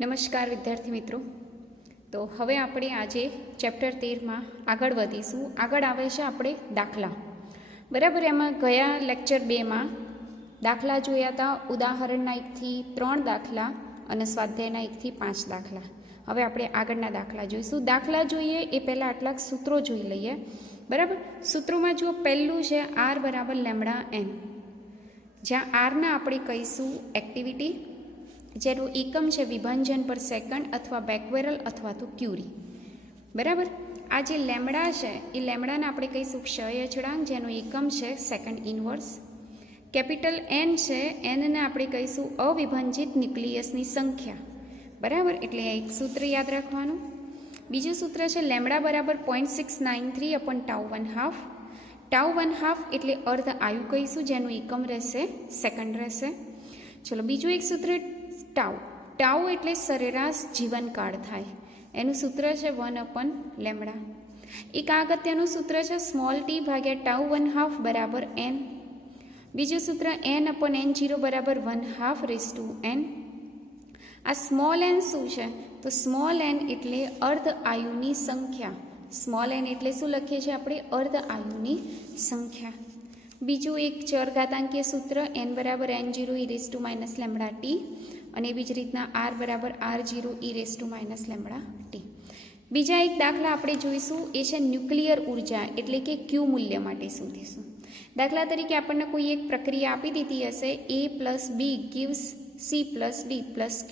નમસ્કાર વિદ્યાર્થી મિત્રો। તો હવે આપણે આજે ચેપ્ટર 13માં આગળ વધીશું। આગળ આવે છે આપણે દાખલા, બરાબર। એમાં ગયા લેક્ચર 2માં દાખલા જોયા હતા, ઉદાહરણના 1 થી 3 દાખલા અને સ્વાધ્યાયના 1 થી 5 દાખલા। હવે આપણે આગળના દાખલા જોઈશું। દાખલા જોઈએ એ પહેલાં આટલાક સૂત્રો જોઈ લઈએ, બરાબર। સૂત્રોમાં જો પહેલું છે r બરાબર લેમ્બડા n, જ્યાં આરના આપણે કહીશું એક્ટિવિટી, જેનું એકમ છે વિભાજન પર સેકન્ડ અથવા બેકવેરલ અથવા તો ક્યુરી, બરાબર। આ જે લેમ્બડા છે એ લેમ્બડાને આપણે કહીશું ક્ષય અચળાંક, જેનો એકમ છે સેકન્ડ ઇનવર્સ। કેપિટલ એન છે, એનને આપણે કહીશું અવિભાજિત ન્યુક્લિયસની સંખ્યા, બરાબર। એટલે એક સૂત્ર યાદ રાખવાનું। બીજું સૂત્ર છે લેમ્બડા બરાબર 0.693 અપોન ટાઉ 1/2। ટાઉ 1/2 એટલે અર્ધ આયુ કહીશું, જેનું એકમ રહેશે સેકન્ડ રહેશે। ચલો બીજું એક સૂત્ર ટાઉ, ટાઉ એટલે સરેરાશ જીવનકાળ થાય, એનું સૂત્ર છે 1 લેમ્બડા। એક અગત્યનું સૂત્ર છે સ્મોલ ટી ભાગ્યા ટાઉ 1/2 બરાબર n। બીજું સૂત્ર n/n0 બરાબર 1/2 n। આ સ્મોલ n શું છે? તો સ્મોલ n એટલે અર્ધ આયુની સંખ્યા। સ્મોલ n એટલે શું લખીએ છીએ આપણે? અર્ધ આયુની સંખ્યા। બીજું એક ચરઘાતાંકીય સૂત્ર n બરાબર n0 e લેમ્બડા t, અને એવી જ રીતના r બરાબર r0 e લેમ્બડા t। બીજા એક દાખલા આપણે જોઈશું, એ છે ન્યુક્લિયર ઉર્જા એટલે કે ક્યુ મૂલ્ય માટે શોધીશું। દાખલા તરીકે આપણને કોઈ એક પ્રક્રિયા આપી દીધી હશે, a + b gives c + d + q,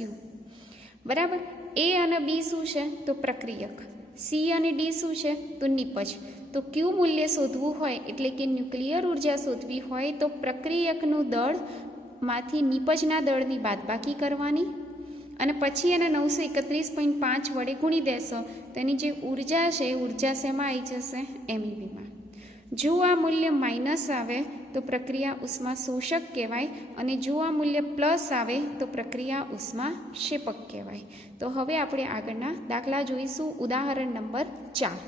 બરાબર। a અને b શું છે? તો પ્રક્રિયક। c અને d શું છે? તો નિપજ। તો ક્યુ મૂલ્ય શોધવું હોય એટલે કે ન્યુક્લિયર ઉર્જા શોધવી હોય તો પ્રક્રિયકનું દળ માંથી નિપજના દળની બાદબાકી કરવાની, અને પછી એને 931.5 વડે ગુણી દેશો તો એની જે ઉર્જા છે એ ઉર્જા શેમાં આવી જશે? MEBમાં। જો આ મૂલ્ય માઇનસ આવે તો પ્રક્રિયા ઉષ્મા શોષક કહેવાય, અને જો આ મૂલ્ય પ્લસ આવે તો પ્રક્રિયા ઉષ્મા ક્ષેપક કહેવાય। તો હવે આપણે આગળના દાખલા જોઈશું। ઉદાહરણ નંબર 4।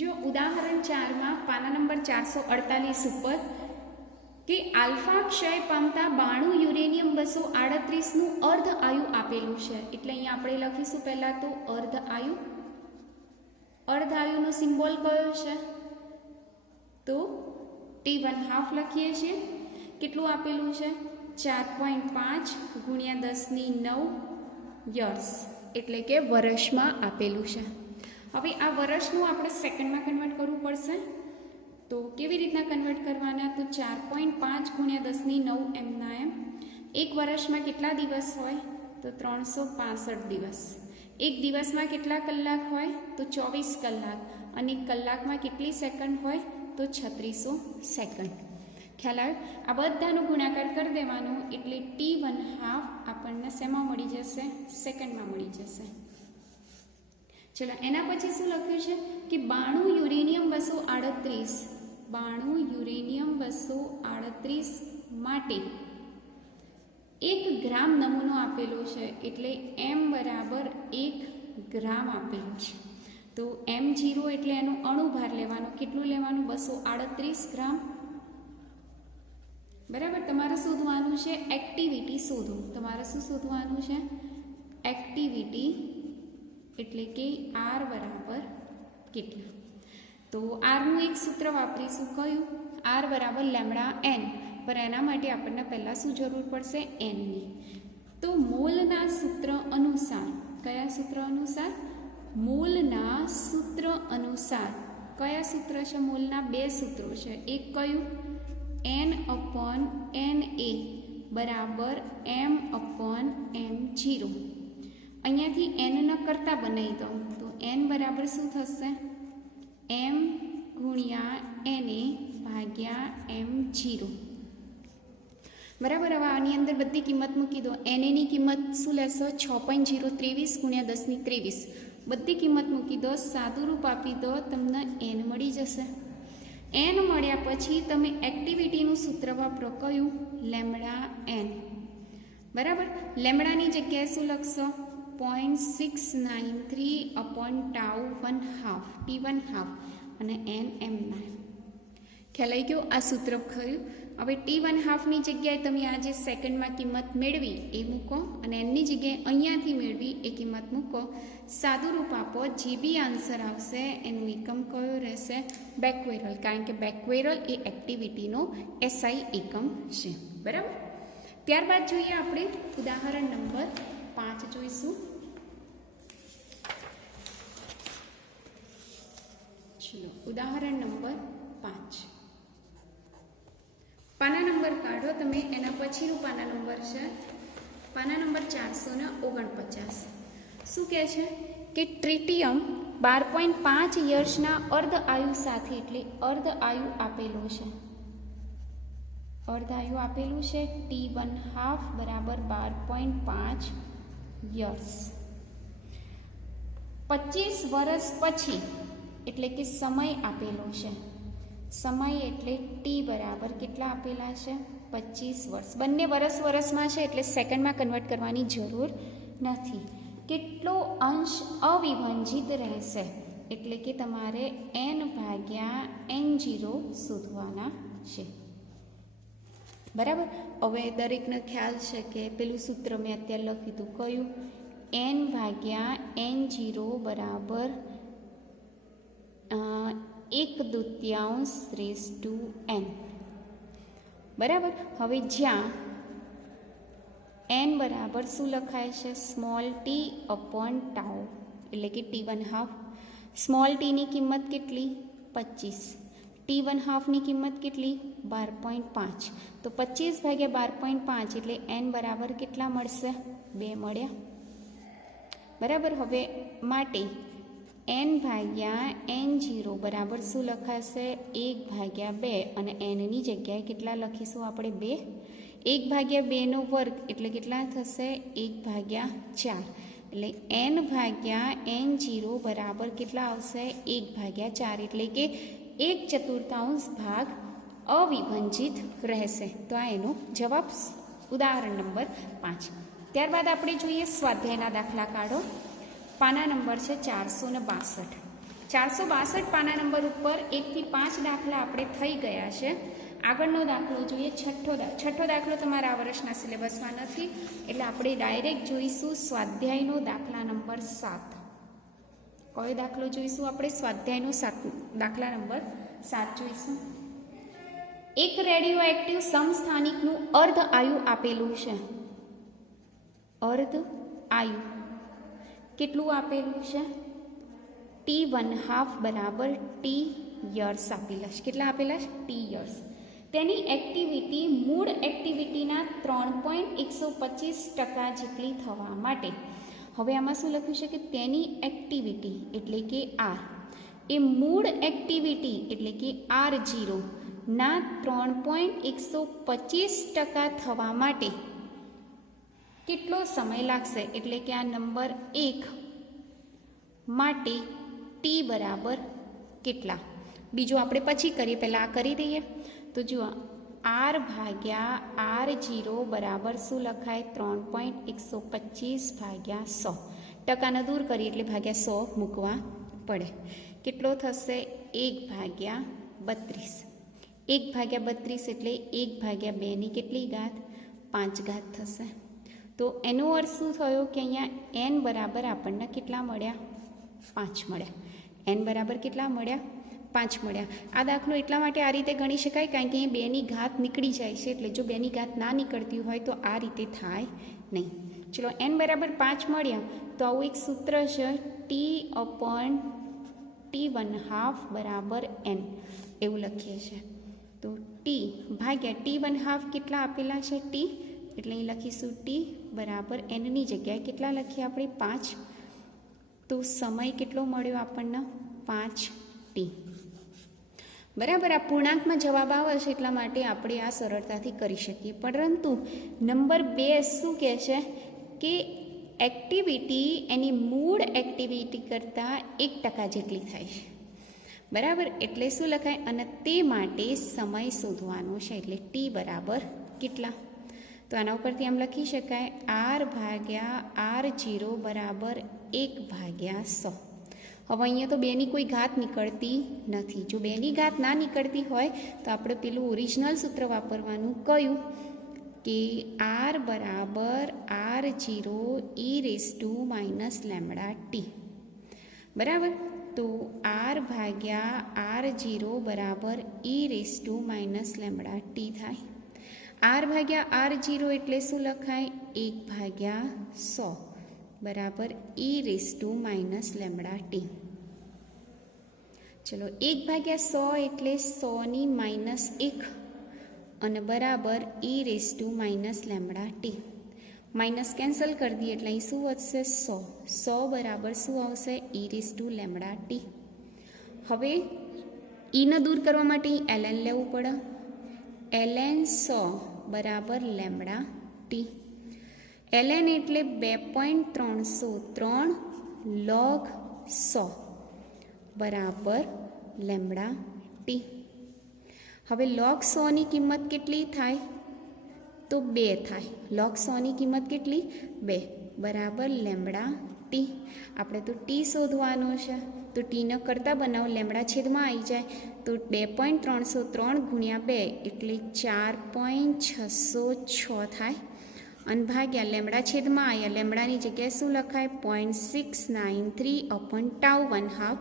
જો ઉદાહરણ 4માં પાના નંબર 448 ઉપર કે આલ્ફા ક્ષય પામતા 92 યુરેનિયમ 238નું અર્ધ આયુ આપેલું છે। એટલે અહીંયા આપણે લખીશું પહેલાં તો અર્ધ આયુ। અર્ધ આયુનો સિમ્બોલ કયો છે? તો T1/2 લખીએ છીએ। કેટલું આપેલું છે? 4.5 × 10⁹ યર્સ, એટલે કે વર્ષમાં આપેલું છે। હવે આ વર્ષનું આપણે સેકન્ડમાં કન્વર્ટ કરવું પડશે। તો કેવી રીતના કન્વર્ટ કરવાના? તો 4.5 × 10⁹ એમના એમ। એક વર્ષમાં કેટલા દિવસ હોય? તો 365 દિવસ। એક દિવસમાં કેટલા કલાક હોય? તો 24 કલાક। અને એક કલાકમાં કેટલી સેકન્ડ હોય? તો 3600 સેકન્ડ। ખ્યાલ આવ્યો? આ બધાનો ગુણાકાર કરી દેવાનો એટલે T1/2 આપણને શેમાં મળી જશે? સેકન્ડમાં મળી જશે। ચલો એના પછી શું લખ્યું છે કે 92 યુરેનિયમ 238, 92 યુરેનિયમ 238 માટે 1 ગ્રામ નમૂનો આપેલો છે, એટલે m બરાબર 1 ગ્રામ આપેલું છે। તો m0 એટલે એનો અણુભાર લેવાનો, કેટલું લેવાનું? 238 ગ્રામ, બરાબર। તમારે શોધવાનું છે એક્ટિવિટી શોધો। તમારે શું શોધવાનું છે? એક્ટિવિટી, એટલે કે r બરાબર કેટલા? તો rનું એક સૂત્ર વાપરીશું, કયું? r બરાબર લેમ્બડા n, પણ એના માટે આપણને પહેલાં શું જરૂર પડશે? n ની। તો મોલના સૂત્ર અનુસાર, કયા સૂત્ર અનુસાર? મોલના સૂત્ર અનુસાર। કયા સૂત્ર છે મોલના? 2 સૂત્રો છે। એક કયું? n/na બરાબર m/m0। અહીંયાથી n ન કરતા બનાવી દો તો n બરાબર શું થશે? m × na / m0, બરાબર। હવે આની અંદર બધી કિંમત મૂકી દો। na ની કિંમત શું લેશો? 6.023 × 10⁻23, બધી કિંમત મૂકી દો, સાદું રૂપ આપી દો, તમને n મળી જશે। n મળ્યા પછી તમે એક્ટિવિટીનું સૂત્ર વાપરો, કયું? લેમ્બડા n, બરાબર। લેમ્બડાની જગ્યાએ શું લખશો? 0.693 અપોન ટાઉ 1/2, T1/2, અને n એમના। ખ્યાલ આવી ગયો? આ સૂત્ર ખરું હવે t1/2ની જગ્યાએ તમે આ જે સેકન્ડમાં કિંમત મેળવી એ મૂકો અને એની જગ્યાએ અહીંયાથી મેળવી એ કિંમત મૂકો, સાદું રૂપ આપો, જે બી આન્સર આવશે એનું એકમ કયો રહેશે? બેક્વેરલ, કારણ કે બેક્વેરલ એ એક્ટિવિટીનો એસઆઈ એકમ છે. બરાબર. ત્યારબાદ જોઈએ આપણે ઉદાહરણ નંબર 5 જોઈશું. ચલો ઉદાહરણ નંબર 5. પાના નંબર કાઢો તમે, એના પછીનું પાના નંબર છે પાના નંબર 449. શું કહે છે કે ટ્રિટિયમ 12.5 યર્સના અર્ધ આયુ સાથે, એટલે અર્ધ આયુ આપેલું છે, અર્ધ આયુ આપેલું છે t1/2 બરાબર 12.5 યર્સ. 25 વર્ષ પછી, એટલે કે સમય આપેલો છે, સમય એટલે ટી બરાબર કેટલા આપેલા છે? 25 વર્ષ. બંને વર્ષમાં છે એટલે સેકન્ડમાં કન્વર્ટ કરવાની જરૂર નથી. કેટલો અંશ અવિભાજિત રહેશે? એટલે કે તમારે n/n0 શોધવાના છે. બરાબર. હવે દરેકને ખ્યાલ છે કે પેલું સૂત્ર મેં અત્યારે લખ્યું હતું, કયું? n/n0 બરાબર 1/2 n. બરાબર. હવે જ્યાં n બરાબર શું લખાય છે? સ્મોલ ટી અપોન ટાઉ, એટલે કે t1/2. સ્મોલ ટીની કિંમત કેટલી? 25. t1/2ની કિંમત કેટલી? 12.5. તો 25/12.5 એટલે n બરાબર કેટલા મળશે? 2 મળ્યા. બરાબર. હવે માટે n/n0 બરાબર શું લખાશે? 1/2 અને nની જગ્યાએ કેટલા લખીશું આપણે? 2. 1/2નો વર્ગ એટલે કેટલા થશે? 1/4. એટલે n/n0 બરાબર કેટલા આવશે? 1/4, એટલે કે 1/4 ભાગ અવિભાજિત રહેશે. તો આ એનો જવાબ, ઉદાહરણ નંબર 5. ત્યારબાદ આપણે જોઈએ સ્વાધ્યાયના દાખલા કાઢો. પાના નંબર છે 462. 462 પાના નંબર ઉપર 1 થી 5 દાખલા આપણે થઈ ગયા છે. આગળનો દાખલો જોઈએ, છઠ્ઠો દાખલો તમારા આ વર્ષના સિલેબસમાં નથી, એટલે આપણે ડાયરેક્ટ જોઈશું સ્વાધ્યાયનો દાખલા નંબર 7. કયો દાખલો જોઈશું આપણે? સ્વાધ્યાયનો દાખલા નંબર 7 જોઈશું. એક રેડિયો એક્ટિવ સમસ્થાનિકનું અર્ધ આયુ આપેલું છે. અર્ધ આયુ કેટલું આપેલું છે? t1/2 બરાબર t યર્સ આપેલા છે. કેટલા આપેલા છે? t years. તેની એક્ટિવિટી મૂળ એક્ટિવિટીના 3.125% જેટલી થવા માટે, હવે આમાં શું લખ્યું છે કે તેની એક્ટિવિટી એટલે કે r એ મૂળ એક્ટિવિટી એટલે કે r0 ના 3.125% થવા માટે કેટલો સમય લાગશે? એટલે કે આ નંબર 1 માટે ટી બરાબર કેટલા? બીજું આપણે પછી કરીએ, પહેલાં આ કરી દઈએ. તો જુઓ, r/r0 બરાબર શું લખાય? 3.125/100. ટકાને દૂર કરીએ એટલે /100 મૂકવા પડે. કેટલો થશે? 1/32. 1/32 એટલે 1/2ની કેટલી ઘાત? 5 ઘાત થશે. તો એનો અર્થ શું થયો કે અહીંયા n બરાબર આપણને કેટલા મળ્યા? 5 મળ્યા. n બરાબર કેટલા મળ્યા? 5 મળ્યા. આ દાખલો એટલા માટે આ રીતે ગણી શકાય કારણ કે અહીં 2ની ઘાત નીકળી જાય છે, એટલે જો 2ની ઘાત ના નીકળતી હોય તો આ રીતે થાય નહીં. ચલો, n બરાબર 5 મળ્યા તો આવું એક સૂત્ર છે, t/t1/2 બરાબર n, એવું લખીએ છીએ. તો t ભાગ્યા t1/2 કેટલા આપેલા છે? t, એટલે અહીં લખીશું t બરાબર nની જગ્યાએ કેટલા લખીએ આપણે? 5. તો સમય કેટલો મળ્યો આપણને? 5t. બરાબર. આ પૂર્ણાંકમાં જવાબ આવે છે એટલા માટે આપણે આ સરળતાથી કરી શકીએ. પરંતુ નંબર 2 શું કહે છે કે એક્ટિવિટી એની મૂળ એક્ટિવિટી કરતાં 1% જેટલી થાય છે. બરાબર. એટલે શું લખાય? અને તે માટે સમય શોધવાનો છે, એટલે ટી બરાબર કેટલા? તો આના ઉપરથી આમ લખી શકાય r/r0 બરાબર 1/100. હવે અહીંયા તો બેની કોઈ ઘાત નીકળતી નથી. જો બેની ઘાત ના નીકળતી હોય તો આપણે પેલું ઓરિજિનલ સૂત્ર વાપરવાનું કયું કે આર બરાબર R0 e⁻ બરાબર. તો R ભાગ્યા R0 બરાબર e⁻ થાય. R ભાગ્યા R0 એટલે શું લખાય? 1/100 બરાબર e⁻ ચલો 1/100 એટલે 100 - 1 અને બરાબર e⁻ માઇનસ કેન્સલ કરી દઈએ એટલે અહીં શું વધશે? 100 બરાબર શું આવશે? e⁻. હવે ઈને દૂર કરવા માટે ln લેવું પડે. ln 100 બરાબર λt. ln એટલે 2.303 log 100 બરાબર λt. હવે log 100ની કિંમત કેટલી થાય? તો 2 થાય. log 100ની કિંમત કેટલી? 2 બરાબર λt. આપણે તો t શોધવાનો છે તો ટીને કરતાં બનાવો, લેમડા છેદમાં આવી જાય તો 2.303 ગુણ્યા 2 એટલે 4.606 થાય અને ભાગ્યા લેમડા છેદમાં આવ્યા, લેમડાની જગ્યાએ શું લખાય? 0.693/τ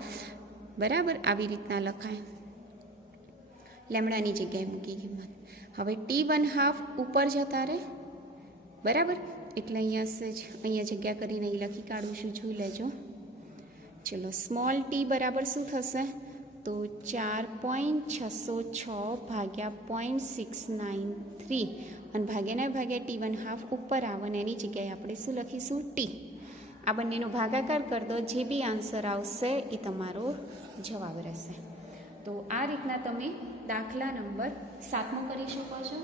બરાબર આવી રીતના લખાય. લેમડાની જગ્યાએ મૂકી કિંમત. હવે t½ ઉપર જતા રહે બરાબર, એટલે અહીંયા જગ્યા કરીને અહીં લખી કાઢું છું, જોઈ લેજો. ચલો સ્મોલ t બરાબર શું થશે? તો 4.606 ભાગ્યા 0.693 અને ભાગ્યાના ભાગ્યા t½ ઉપર આવે અને એની જગ્યાએ આપણે શું લખીશું? t. આ બંનેનો ભાગાકાર કરી દો, જે બી આન્સર આવશે એ તમારો જવાબ રહેશે. તો આ રીતના તમે દાખલા નંબર 7મો કરી શકો છો.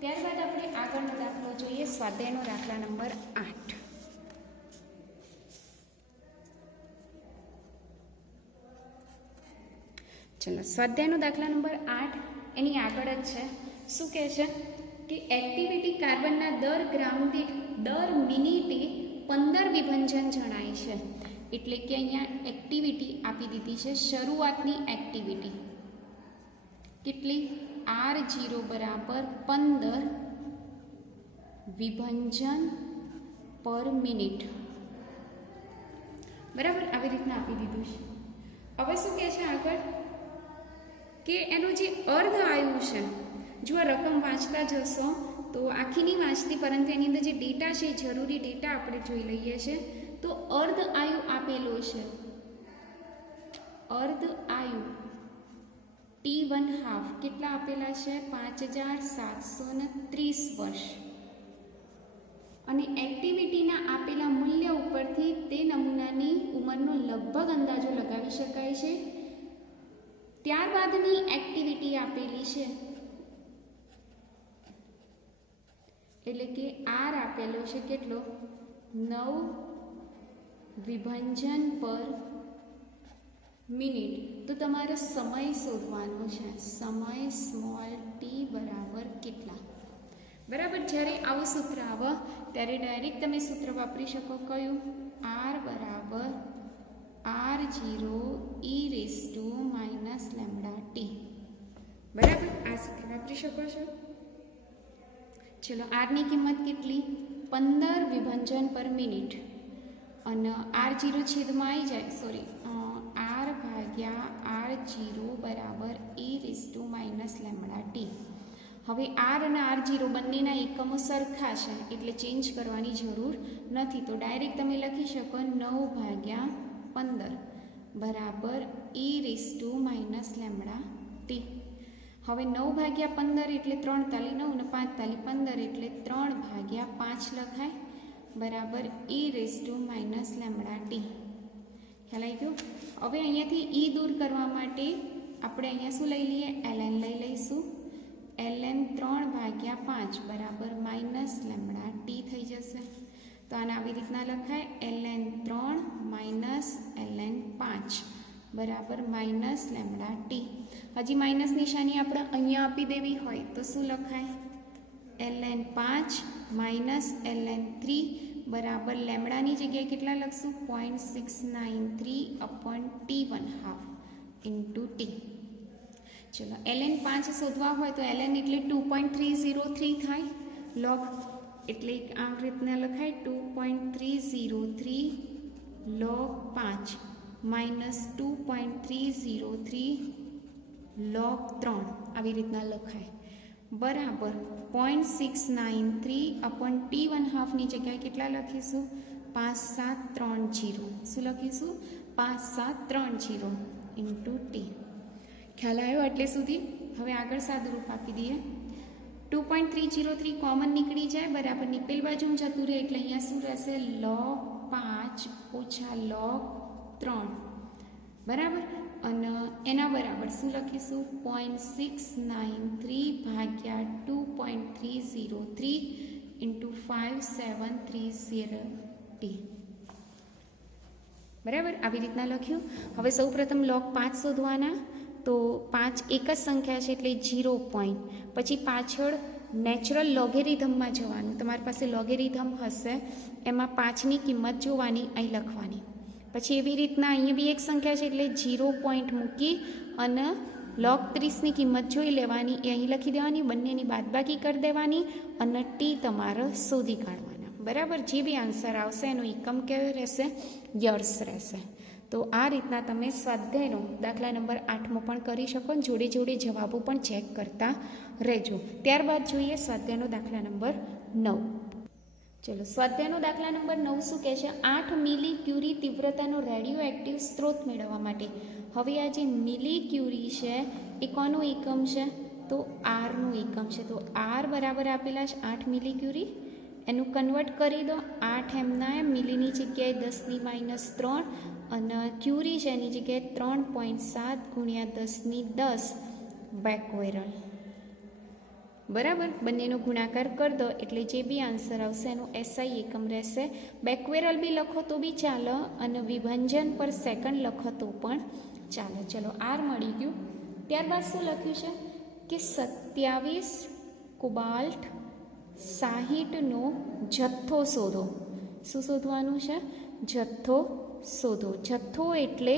ત્યારબાદ આપણે આગળનો દાખલો જોઈએ, સ્વાધ્યાયનો દાખલા નંબર 8. ચલો સ્વાધ્યાયનો દાખલા નંબર 8 એની આગળ જ છે. શું કહે છે કે એક્ટિવિટી કાર્બનના દર ગ્રામ દીઠ દર મિનિટે 15 વિભંજન જણાય છે. એટલે કે અહીંયા એક્ટિવિટી આપી દીધી છે, શરૂઆતની એક્ટિવિટી કેટલી? R0 બરાબર 15 વિભંજન પર મિનિટ બરાબર આવી રીતના આપી દીધું છે. હવે શું કહે છે આગળ કે એનો જે અર્ધ આયુ છે, જો આ રકમ વાંચતા જશો તો આખી નહીં વાંચતી, પરંતુ એની અંદર જે ડેટા છે જરૂરી ડેટા આપણે જોઈ લઈએ છીએ. તો અર્ધ આયુ આપેલો છે, અર્ધ આયુ t½ કેટલા આપેલા છે? 5730 વર્ષ. અને એક્ટિવિટીના આપેલા મૂલ્ય ઉપરથી તે નમૂનાની ઉંમરનો લગભગ અંદાજો લગાવી શકાય છે. ત્યારબાદની એક્ટિવિટી આપેલી છે, એટલે કે R આપેલો છે કેટલો? 9 વિભંજન પર મિનિટ. તો તમારે સમય શોધવાનો છે, સમય સ્મોલ t બરાબર કેટલા બરાબર. જ્યારે આવું સૂત્ર આવે ત્યારે ડાયરેક્ટ તમે સૂત્ર વાપરી શકો, કયું? R બરાબર R0 e⁻ λt બરાબર. આ સૂત્ર વાપરી શકો છો. ચલો આરની કિંમત કેટલી? 15 વિભંજન પર મિનિટ અને R0 છેદમાં આવી જાય, સોરી R ભાગ્યા R0 બરાબર e⁻ λt. હવે R અને R0 બંનેના એકમો સરખા છે એટલે ચેન્જ કરવાની જરૂર નથી. તો ડાયરેક્ટ તમે લખી શકો 9/15 બરાબર e⁻ λt. હવે 9/15 એટલે 3 તાલી 9 અને 5 તાલી 15 એટલે 3/5 લખાય બરાબર e⁻ λt. ખ્યાલ આવી ગયો? હવે અહીંયાથી e દૂર કરવા માટે આપણે અહીંયા શું લઈ લઈએ? ln લઈ લઈશું. ln 3/5 બરાબર -λt થઈ જશે. તો આને આવી રીતના લખાય ln 3 - ln 5 બરાબર -λt. હજી માઇનસ નિશાની આપણે અહીંયા આપી દેવી હોય તો શું લખાય? ln 5 - ln 3 બરાબર લેમડાની જગ્યાએ કેટલા લખશું 0.693/t1/2 ઇન્ટુ ટી. ચલો ln 5 શોધવા હોય તો ln એટલે 2.303 થાય. log એટલે આ રીતના લખાય 2.303 log 5 માઇનસ 2.303 log 3 આવી રીતના લખાય. બરાબર 0.693/t1/2 ની જગ્યાએ કેટલા લખીશું 5730. શું લખીશું 5730 ઇન્ટુ ટી. ખ્યાલ આવ્યો એટલે સુધી? હવે આગળ સાદુરૂપ આપી દઈએ. 2.303 કોમન નીકળી જાય, બરાબર નીપેલ બાજુ જતું રહે એટલે અહીંયા શું રહેશે log 5 ઓછા log 3, બરાબર. અને એના બરાબર શું લખીશું 0.693/2.303 ઇન્ટુ 5730t. બરાબર આવી રીતના લખ્યું. હવે સૌ પ્રથમ log 5 શોધવાના. તો 5 એક જ સંખ્યા છે એટલે 0 પોઈન્ટ, પછી પાછળ નેચરલ લોગેરિધમમાં જવાનું. તમારી પાસે લોગેરિધમ હશે એમાં 5ની કિંમત જોવાની, અહીં લખવાની. પછી એવી રીતના અહીંયા બી એક સંખ્યા છે એટલે 0 પોઈન્ટ મૂકી અને log 30ની કિંમત જોઈ લેવાની, એ અહીં લખી દેવાની, બંનેની બાદબાકી કરી દેવાની અને ટી તમારે શોધી કાઢવાના. બરાબર જે બી આન્સર આવશે એનો એકમ કેવો રહેશે યર્સ રહેશે. તો આ રીતના તમે સ્વાધ્યાયનો દાખલા નંબર 8 પણ કરી શકો, જોડે જોડે જવાબો પણ ચેક કરતા રહેજો. ત્યારબાદ જોઈએ સ્વાધ્યાયનો દાખલા નંબર 9. ચલો સ્વાધ્યાયનો દાખલા નંબર 9 શું કહે છે 8 મિલી ક્યુરી તીવ્રતાનો રેડિયો એક્ટિવ સ્ત્રોત મેળવવા માટે. હવે આ જે મિલી ક્યુરી છે એ કોનો એકમ છે તો આરનું એકમ છે. તો આર બરાબર આપેલા છે 8 મિલી ક્યુરી, એનું કન્વર્ટ કરી દો 8 એમના એમ, મિલીની જગ્યાએ 10⁻³ અને ક્યુરી છે એની જગ્યાએ 3.7 × 1010 બેકવેરલ. બરાબર બંનેનો ગુણાકાર કરી દો એટલે જે બી આન્સર આવશે એનો એસઆઈ એકમ રહેશે. બેકવેરલ બી લખો તો બી ચાલે અને વિભાજન પર સેકન્ડ લખો તો પણ ચાલે. ચલો આર મળી ગયું. ત્યારબાદ શું લખ્યું છે કે 27 કોબાલ્ટ 60નો જથ્થો શોધો. શું શોધવાનું છે જથ્થો શોધો. જથ્થો એટલે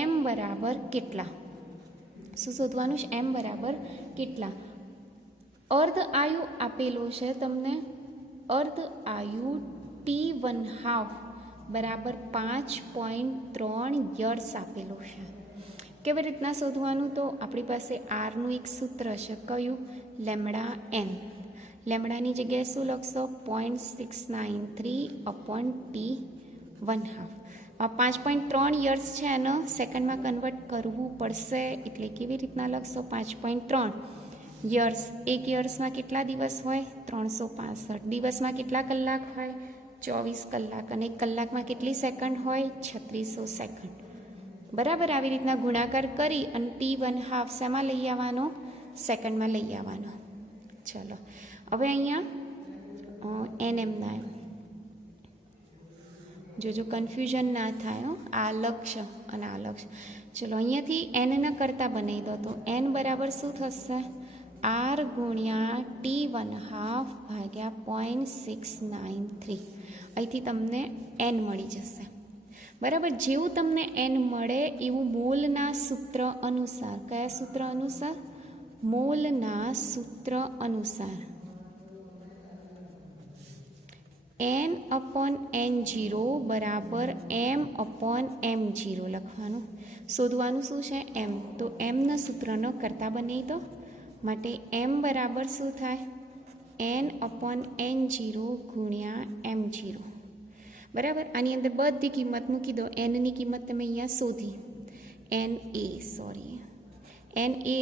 એમ બરાબર કેટલા. શું શોધવાનું છે એમ બરાબર કેટલા. અર્ધ આયુ આપેલો છે તમને, અર્ધ આયુ t1/2 બરાબર 5.3 યર્સ આપેલો છે. કેવી રીતના શોધવાનું તો આપણી પાસે આરનું એક સૂત્ર છે કયું લેમડા એન. લેમડાની જગ્યાએ શું લખશો 0.693/t1/2. 5.3 યર્સ છે એને સેકન્ડમાં કન્વર્ટ કરવું પડશે એટલે કેવી રીતના લખશો 5.3 યર્સ. એક યર્સમાં કેટલા દિવસ હોય 365. દિવસમાં કેટલા કલાક હોય 24 કલાક અને એક કલાકમાં કેટલી સેકન્ડ હોય 3600 સેકન્ડ. બરાબર આવી રીતના ગુણાકાર કરી અને t1/2 શેમાં લઈ આવવાનો સેકન્ડમાં લઈ આવવાનો. ચલો હવે અહીંયા એન એમના એમ જો કન્ફ્યુઝન ના થાય. આ લક્ષ અને આ લક્ષ. ચલો અહીંયાથી એનના કરતાં બનાવી દો તો એન બરાબર શું થશે r ગુણ્યા t1/2 ભાગ્યા 0.693. અહીંથી તમને એન મળી જશે. બરાબર જેવું તમને એન મળે એવું મોલના સૂત્ર અનુસાર, કયા સૂત્ર અનુસાર મોલના સૂત્ર અનુસાર n/n0 બરાબર m/m0 લખવાનું. શોધવાનું શું છે એમ. તો એમના સૂત્રનો કરતા બનાવી દો માટે એમ બરાબર શું થાય n/n0 ગુણ્યા m0. બરાબર આની અંદર બધી કિંમત મૂકી દો. એનની કિંમત તમે અહીંયા શોધી એન એ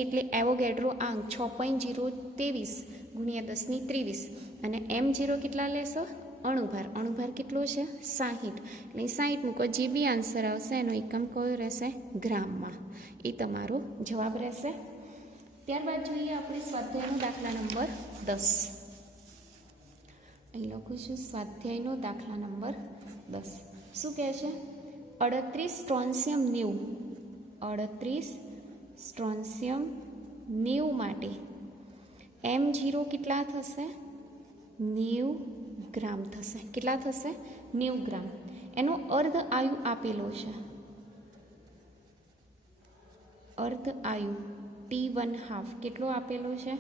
એટલે એવોગેડ્રો આંક 6.023 ગુણ્યા 10⁻23 અને m0 કેટલા લેશો અણુભાર. અણુભાર કેટલો છે 60 એટલે 60 મૂકો. જે બી આન્સર આવશે એનો એકમ કયો રહેશે ગ્રામમાં. એ તમારો જવાબ રહેશે. ત્યારબાદ જોઈએ આપણે સ્વાધ્યાયનો દાખલા નંબર 10. અહીં લખું છું સ્વાધ્યાયનો દાખલા નંબર 10. શું કહે છે 38 સ્ટ્રોન્શિયમ 90 માટે m0 કેટલા થશે 90 ગ્રામ થશે. કેટલા થશે? 90 ગ્રામ. એનો અર્ધ આયુ આપેલો છે. અર્ધ આયુ T1/2 કેટલો આપેલો છે?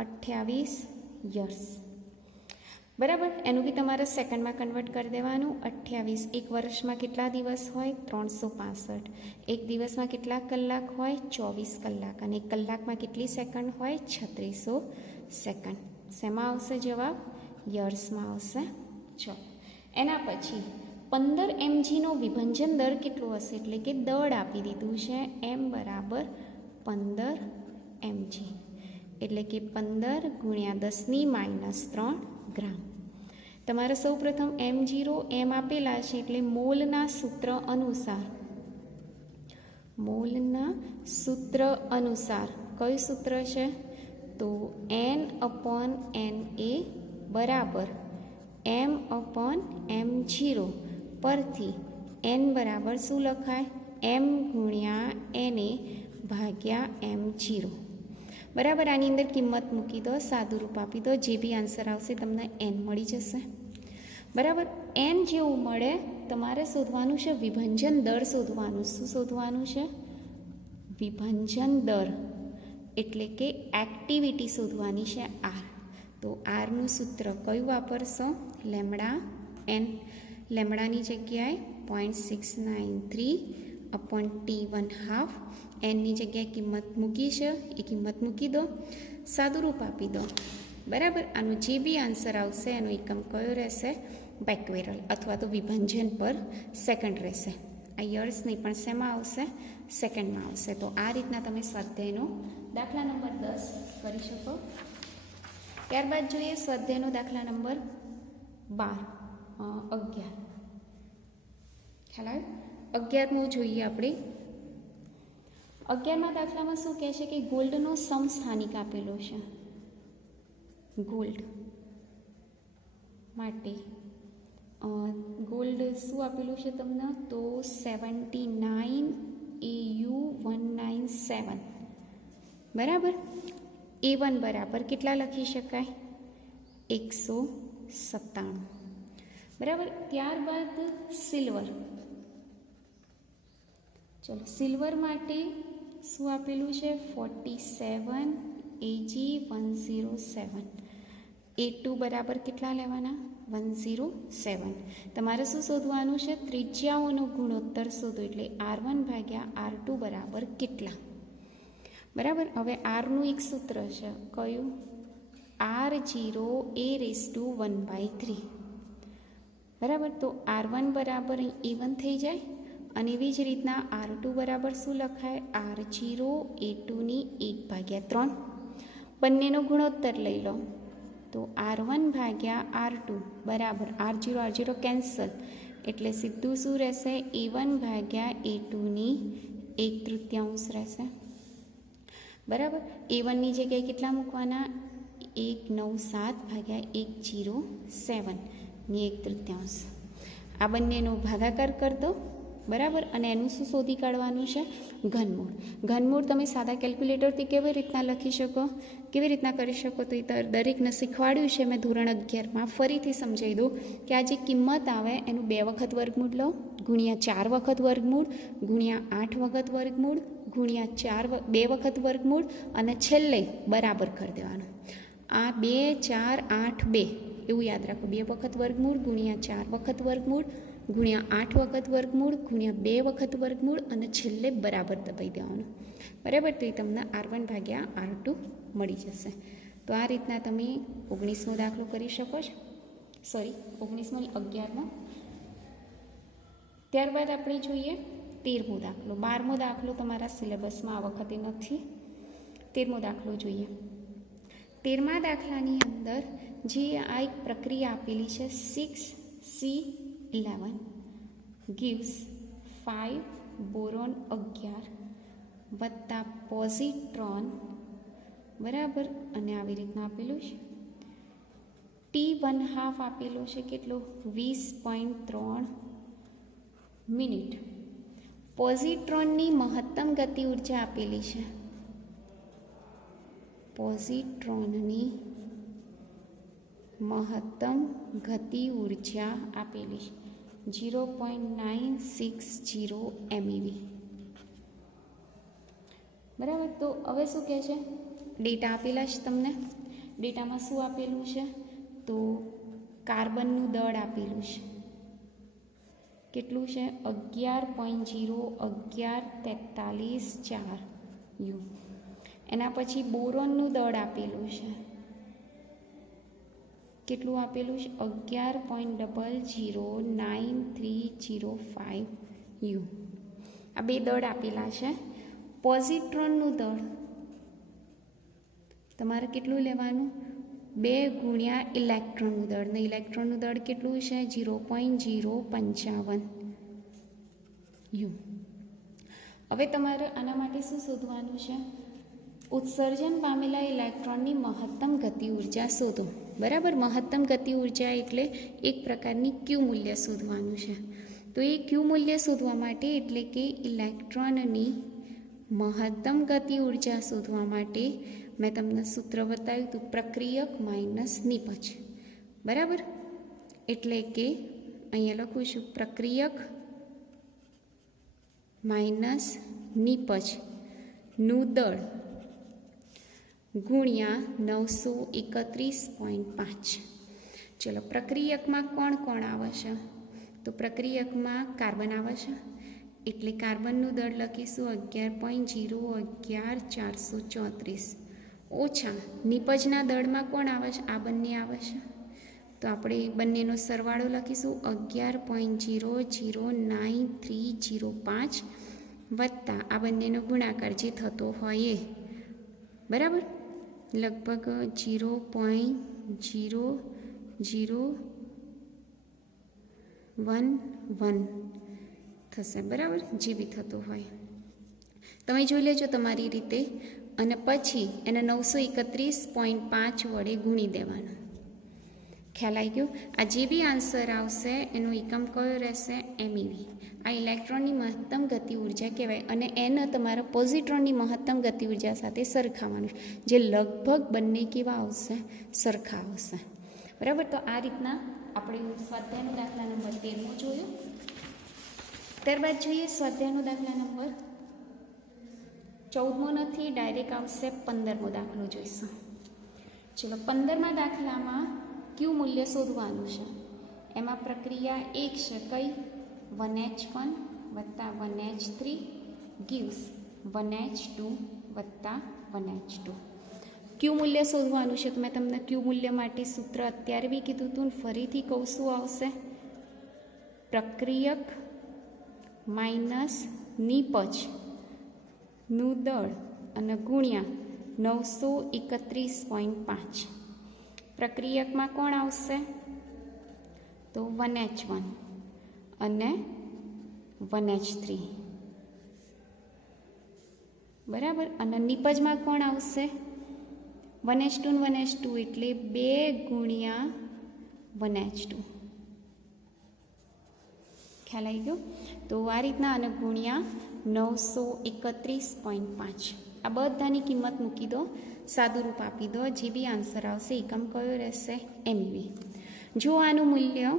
28 યર્સ. બરાબર. એનું બી તમારે સેકન્ડમાં કન્વર્ટ કરી દેવાનું. 28 એક વર્ષમાં કેટલા દિવસ હોય? 365. એક દિવસમાં કેટલા કલાક હોય? 24 કલાક. અને એક કલાકમાં કેટલી સેકન્ડ હોય? 3600 સેકન્ડ. શેમાં આવશે જવાબ? યર્સમાં આવશે. ચલો એના પછી 15 mgનો વિભંજન દર કેટલો હશે? એટલે કે દળ આપી દીધું છે m બરાબર 15 mg, એટલે કે 15 × 10⁻³ ગ્રામ. તમારે સૌ પ્રથમ m0 m આપેલા છે એટલે મોલના સૂત્ર અનુસાર કયું સૂત્ર છે? તો n/Na બરાબર m/m0 પરથી n બરાબર શું લખાય? m × Na ભાગ્યા m0. બરાબર. આની અંદર કિંમત મૂકી દો, સાદું રૂપ આપી દો, જે બી આન્સર આવશે તમને n મળી જશે. બરાબર. n જેવું મળે તમારે શોધવાનું છે વિભંજન દર શોધવાનું. શું શોધવાનું છે? વિભંજન દર એટલે કે એક્ટિવિટી શોધવાની છે r. તો rનું સૂત્ર કયું વાપરશો? Lambda n. લેમ્ડાની જગ્યાએ 0.693/T1/2. nની જગ્યાએ કિંમત મૂકી છે એ કિંમત મૂકી દો, સાદું રૂપ આપી દો. બરાબર. આનો જે બી આન્સર આવશે એનો એકમ કયો રહેશે? બેક્વેરલ અથવા તો વિભંજન પર સેકન્ડ રહેશે. આ યર્સ નહીં પણ શેમાં આવશે? સેકન્ડમાં આવશે. તો આ રીતના તમે સ્વાધ્યાયનો દાખલા નંબર 10 કરી શકો. ત્યારબાદ જોઈએ સ્વાધ્યાયનો દાખલા નંબર 11. ખ્યાલ આવ્યો? 11મો જોઈએ આપણે. 11મા દાખલામાં શું કહે છે કે ગોલ્ડનો સમસ્થાનિક આપેલો છે. ગોલ્ડ માટે ગોલ્ડ શું આપેલું છે તમને? તો 79 AU197. બરાબર. A1 બરાબર કેટલા લખી શકાય? 197. બરાબર. ત્યારબાદ સિલ્વર. ચલો સિલ્વર માટે શું આપેલું છે? 47 AG107. A2 બરાબર કેટલા લેવાના? 107. તમારે શું શોધવાનું છે? ત્રિજ્યાઓનો ગુણોત્તર શોધો. એટલે R1/R2 બરાબર કેટલા? બરાબર. હવે આરનું એક સૂત્ર છે. કયું? R0a⁻1/3. બરાબર. તો R1 બરાબર A1 થઈ જાય. અને એવી જ રીતના R2 બરાબર શું લખાય? R0a2/1/3. બંનેનો ગુણોત્તર લઈ લો. તો R1/R2 બરાબર R0 કેન્સલ, એટલે સીધું શું રહેશે? A1/A2/1/3 રહેશે. બરાબર. A1ની જગ્યાએ કેટલા મૂકવાના? 197/107/1/3. આ બંનેનો ભાગાકાર કરી દો. બરાબર. અને એનું શું શોધી કાઢવાનું છે? ઘનમૂળ. ઘનમૂળ તમે સાદા કેલ્ક્યુલેટરથી કેવી રીતના લખી શકો? કેવી રીતના કરી શકો? તો એ દરેકને શીખવાડ્યું છે મેં ધોરણ 11માં. ફરીથી સમજાવી દઉં કે આ જે કિંમત આવે એનું 2 વખત વર્ગમૂળ લો, ગુણ્યા 4 વખત વર્ગમૂળ, ગુણ્યા 8 વખત વર્ગમૂળ, ગુણ્યા 2 વખત વર્ગમૂળ અને છેલ્લે બરાબર કરી દેવાનું. આ 2 4 8 2 એવું યાદ રાખો. 2 વખત વર્ગમૂળ ગુણ્યા 4 વખત વર્ગમૂળ ગુણ્યા 8 વખત વર્ગમૂળ ગુણ્યા 2 વખત વર્ગમૂળ અને છેલ્લે બરાબર દબાઈ દેવાનું. બરાબર. તો એ તમને R1/R2 મળી જશે. તો આ રીતના તમે 19મો દાખલો કરી શકો છો. 19મો 11મો. ત્યારબાદ આપણે જોઈએ 13મો દાખલો. 12મો દાખલો તમારા સિલેબસમાં આ વખતે નથી. 13મો દાખલો જોઈએ. 13મા દાખલાની અંદર જે આ એક પ્રક્રિયા આપેલી છે 6C11 gives 5 બોરોન 11 વત્તા પોઝિટ્રોન. બરાબર. અને આવી રીતના આપેલું છે. T1/2 આપેલો છે કેટલો? 20.3 મિનિટ. પોઝિટ્રોનની મહત્તમ ગતિ ઉર્જા આપેલી છે. પોઝિટ્રોનની મહત્તમ ગતિ ઉર્જા આપેલી 0.960 MeV. બરાબર. તો હવે શું કહે છે, ડેટા આપેલા છે તમને. ડેટામાં શું આપેલું છે, તો કાર્બનનું દળ આપેલું છે. કેટલું છે, 11.01143 યુ. એના પછી બોરોનનું દળ આપેલું છે. કેટલું આપેલું છે, 11.00930 યુ. આ બે દળ આપેલા છે. પોઝિટ્રોનનું દળ તમારે કેટલું લેવાનું, 2 ગુણ્યા ઇલેક્ટ્રોનનું દળ. ને ઇલેક્ટ્રોનનું દળ કેટલું છે, 0.055 યુ. હવે તમારે આના માટે શું શોધવાનું છે, ઉત્સર્જન પામેલા ઇલેક્ટ્રોનની મહત્તમ ગતિ ઉર્જા શોધો. બરાબર. મહત્તમ ગતિ ઉર્જા એટલે એક પ્રકારની ક્યુ મૂલ્ય શોધવાનું છે. તો એ ક્યુ મૂલ્ય શોધવા માટે એટલે કે ઇલેક્ટ્રોનની મહત્તમ ગતિ ઉર્જા શોધવા માટે મેં તમને સૂત્ર બતાવ્યું હતું, પ્રક્રિયક માઇનસ નિપજ. બરાબર. એટલે કે અહીંયા લખું છું, પ્રક્રિયક માઇનસ નિપજનું દળ ગુણ્યા 931.5. ચલો, પ્રક્રિયકમાં કોણ કોણ આવે છે, તો પ્રક્રિયકમાં કાર્બન આવે છે, એટલે કાર્બનનું દળ લખીશું 11.01134 ઓછા નિપજના દળમાં કોણ આવે છે, આ બંને આવે છે. તો આપણે બંનેનો સરવાળો લખીશું 11.00930 વત્તા આ બંનેનો ગુણાકાર જે થતો હોય એ. બરાબર. લગભગ 0.001 થશે. બરાબર. જે બી થતું હોય તમે જોઈ લેજો તમારી રીતે. અને પછી એને 931.5 વડે ગુણી દેવાનું. ખ્યાલ આવી ગયો. આ જે બી આન્સર આવશે એનો એકમ કયો રહેશે, MeV. આ ઇલેક્ટ્રોનની મહત્તમ ગતિ ઉર્જા કહેવાય. અને એને તમારા પોઝિટ્રોનની મહત્તમ ગતિ ઉર્જા સાથે સરખાવવાનું, જે લગભગ બંને કેવા આવશે, સરખા આવશે. બરાબર. તો આ રીતના આપણે સ્વાધ્યાયનો દાખલા નંબર 13 જોયું. ત્યારબાદ જોઈએ સ્વાધ્યાયનો દાખલા નંબર 14 નથી, ડાયરેક્ટ આવશે 15મો દાખલો જોઈશું. ચલો, 15મા દાખલામાં ક્યુ મૂલ્ય શોધવાનું છે. એમાં પ્રક્રિયા એક છે, કઈ, 1H1 વત્તા 1H3 gives 1H2 વત્તા 1H2. ક્યુ મૂલ્ય શોધવાનું છે. તો મેં તમને ક્યુ મૂલ્ય માટે સૂત્ર અત્યારે બી કીધું હતું, ફરીથી કહું, શું આવશે, પ્રક્રિયક માઇનસ નિપજનું દળ અને ગુણ્યા 931.5. પ્રક્રિયકમાં કોણ આવશે, તો 1H1 અને 1H3. બરાબર. અને નિપજમાં કોણ આવશે, 1H2 ને 1H2 એટલે 2 ગુણ્યા 1H2. ખ્યાલ આવી ગયો. તો આ રીતના અને ગુણ્યા 931.5. આ બધાની કિંમત મૂકી દો, સાદું રૂપ આપી દો. જે બી આન્સર આવશે એકમ કયો રહેશે, MeV. જો આનું મૂલ્ય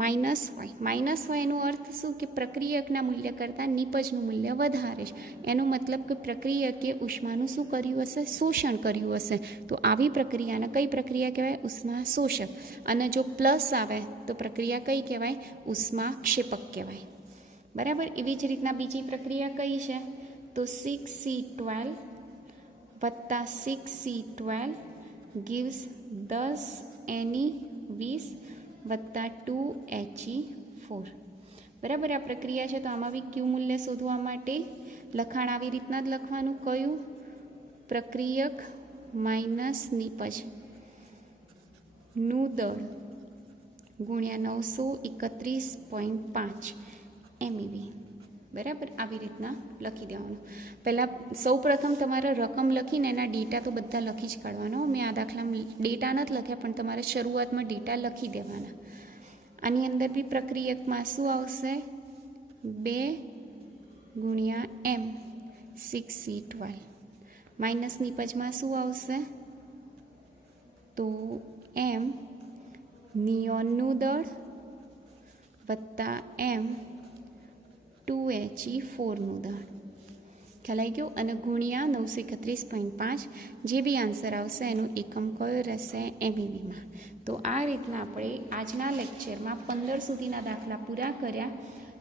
માઇનસ હોય એનો અર્થ શું, કે પ્રક્રિયકના મૂલ્ય કરતાં નિપજનું મૂલ્ય વધારે છે. એનો મતલબ કે પ્રક્રિયકે ઉષ્માનું શું કર્યું હશે, શોષણ કર્યું હશે. તો આવી પ્રક્રિયાને કઈ પ્રક્રિયા કહેવાય, ઉષ્મા શોષક. અને જો પ્લસ આવે તો પ્રક્રિયા કઈ કહેવાય, ઉષ્મા ક્ષેપક કહેવાય. બરાબર. એવી જ રીતના બીજી પ્રક્રિયા કઈ છે, તો 6C12 વત્તા 6C12 gives 10Ne20 વત્તા 2He4. બરાબર. આ પ્રક્રિયા છે. તો આમાં બી ક્યુ મૂલ્ય શોધવા માટે લખાણ આવી રીતના જ લખવાનું, કયું, પ્રક્રિયક માઇનસ નિપજનું દળ ગુણ્યા 931.5 MeV. બરાબર. આવી રીતના લખી દેવાનું. પહેલાં સૌપ્રથમ તમારે રકમ લખીને એના ડેટા તો બધા લખી જ કાઢવાનો. મેં આ દાખલામાં ડેટા નથી લખ્યા, પણ તમારે શરૂઆતમાં ડેટા લખી દેવાના. આની અંદર બી પ્રક્રિયકમાં શું આવશે, 2 ગુણ્યા M 6C12. માઇનસ નિપજમાં શું આવશે, તો M નિયોનનું દળ વત્તા એમ 2He4નું દળ, ખ્યાલ આવી ગયો, અને ગુણ્યા 931.5, જે બી આન્સર આવશે એનું એકમ કયો રહેશે, એમઈવીમાં. તો આ રીતના આપણે આજના લેક્ચરમાં 15 સુધીના દાખલા પૂરા કર્યા.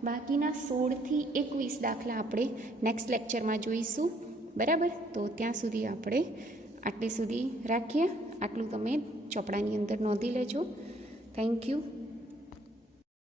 બાકીના 16થી 21 દાખલા આપણે નેક્સ્ટ લેક્ચરમાં જોઈશું. બરાબર, તો ત્યાં સુધી આપણે આટલે સુધી રાખીએ. આટલું તમે ચોપડાની અંદર નોંધી લેજો. Thank you.